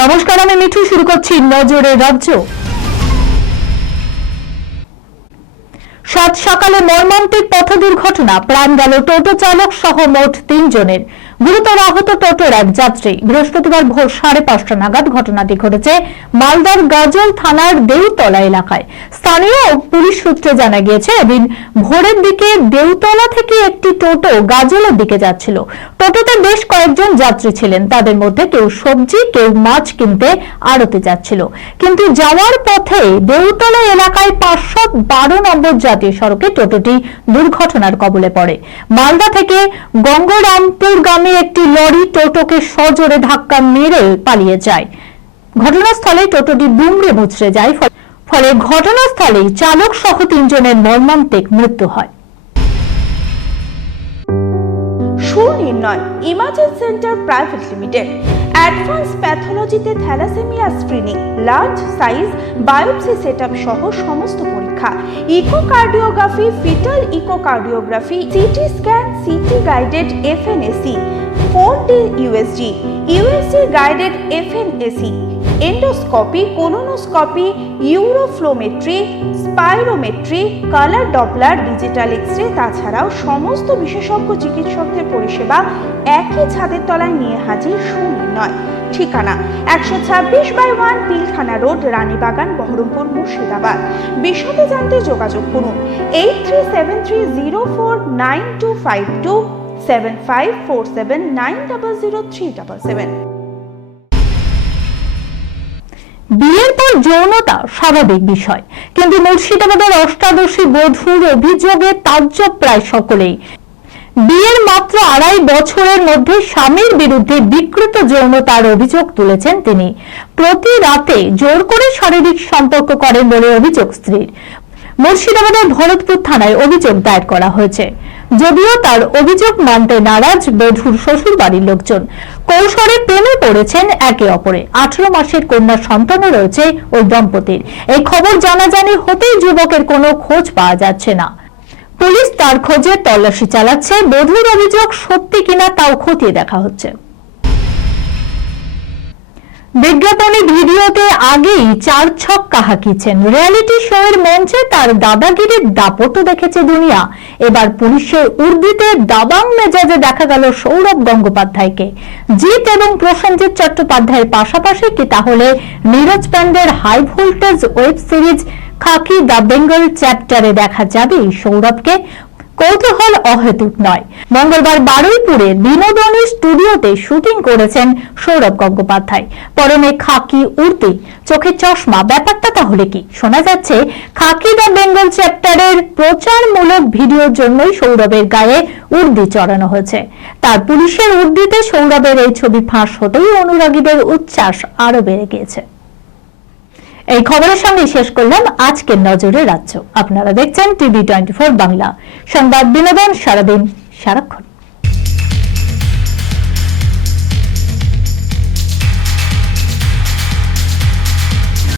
নমস্কার, আমি মিঠু। শুরু করছি নজরে রাজ্য। সাত সকালে মর্মান্তিক পথ দুর্ঘটনা, প্রাণ গেল টোটো চালক সহ মোট ৩ জনের। গুরুতর আহত টোটোর এক যাত্রী। বৃহস্পতিবার ভোর 5:30 নাগাদ ঘটনাটি ঘটেছে মালদার গাজল থানার দেউতলা এলাকায়। স্থানীয় পুলিশ সূত্রে জানা গিয়েছে, এদিন ভোরের দিকে দেউতলা থেকে একটি টোটো গাজলের দিকে যাচ্ছিল। টোটোতে বেশ কয়েকজন যাত্রী ছিলেন। তাদের মধ্যে কেউ সবজি, কেউ মাছ কিনতে আড়তে যাচ্ছিল। কিন্তু যাওয়ার পথে দেউতলা এলাকায় 512 নম্বর জাতীয় সড়কে টোটোটি দুর্ঘটনার কবলে পড়ে। মালদা থেকে গঙ্গরামপুরগামী একটি লরি টোটোকে সজোরে ধাক্কা মেরে পালিয়ে যায়। ঘটনাস্থলে টোটোটি দুমড়ে মুচড়ে যায়। ফলে ঘটনাস্থলেই চালক সহ 3 জনের মর্মান্তিক মৃত্যু হয়। Sunirnoy imaging centre private limited advance প্যাথোলজিতে thalassemia screening, large size biopsy setup সহ সমস্ত পরীক্ষা, echocardiography, fetal echocardiography, CT scan, CT guided FNAC, 4D USG, USG guided FNAC, endoscopy, colonoscopy, uroflowmetry, spirometry, colour Doppler, digital X-ray, তাছাড়াও সমস্ত বিশেষজ্ঞ চিকিৎসকদের পরিষেবা একই ছাদের তলায় নিয়ে হাজির সুনির্ণয়। ঠিকানা 126/1 পিলখানা রোড, রানীবাগান, বহরমপুর, মুর্শিদাবাদ। বিশদে জানতে যোগাযোগ করুন 8373049252 7547900377। বিয়ের পর যৌনতা স্বাভাবিক বিষয়, কিন্তু মুর্শিদাবাদের অষ্টাদশী বধূর অভিযোগে তাজ্জব প্রায় সকলেই। বিয়ের মাত্র 2.5 বছরের মধ্যে স্বামীর বিরুদ্ধে বিকৃত যৌনতার অভিযোগ তুলেছেন তিনি। প্রতি রাতে জোর করে শারীরিক সম্পর্ক করেন বলে অভিযোগ স্ত্রীর। মুর্শিদাবাদের ভরতপুর থানায় অভিযোগ দায়ের করা হয়েছে। যদিও তার অভিযোগ মানতে নারাজ বধূর শ্বশুর বাড়ির লোকজন। কৌশলে প্রেমে পড়েছেন একে অপরে। 18 মাসের কন্যা সন্তানও রয়েছে ওই দম্পতির। এই খবর জানাজানি হতেই যুবকের কোনো খোঁজ পাওয়া যাচ্ছে না। পুলিশ তার খোঁজে তল্লাশি চালাচ্ছে। বধূর অভিযোগ সত্যি কিনা তাও খতিয়ে দেখা হচ্ছে। বিজ্ঞাপনী ভিডিওতে আগেই 4 ছক্কা হাঁকিয়েছেন। রিয়ালিটি শো এর মঞ্চে তার দাদাগিরির দাপটও দেখেছে দুনিয়া। এবার পুলিশের উর্দিতে দাবাং মেজাজে দেখা গেল সৌরভ গঙ্গোপাধ্যায়কে। জিৎ এবং প্রসেনজিৎ চট্টোপাধ্যায়ের পাশাপাশি কি তাহলে নীরজ পান্ডের high voltage web series Khakee the Bengal চ্যাপ্টারে দেখা যাবে সৌরভকে? কৌতূহল অহেতুক নয়। মঙ্গলবার বারুইপুরে বিনোদনী স্টুডিওতে শুটিং করেছেন সৌরভ গঙ্গোপাধ্যায়। পরনে খাকি উর্দি, চোখে চশমা। ব্যাপারটা তাহলে কি? শোনা যাচ্ছে খাকি দ্য বেঙ্গল চ্যাপ্টারের প্রচারমূলক ভিডিওর জন্যই সৌরভের গায়ে উর্দি চড়ানো হয়েছে। তার পুলিশের উর্দিতে সৌরভের এই ছবি ফাঁস হতেই অনুরাগীদের উচ্ছ্বাস আরো বেড়ে গিয়েছে। এই খবরের সঙ্গে শেষ করলাম আজকের নজরে রাজ্য। আপনারা দেখছেন টিভি 24 বাংলা, সংবাদ বিনোদন সারাদিন সারাক্ষণ।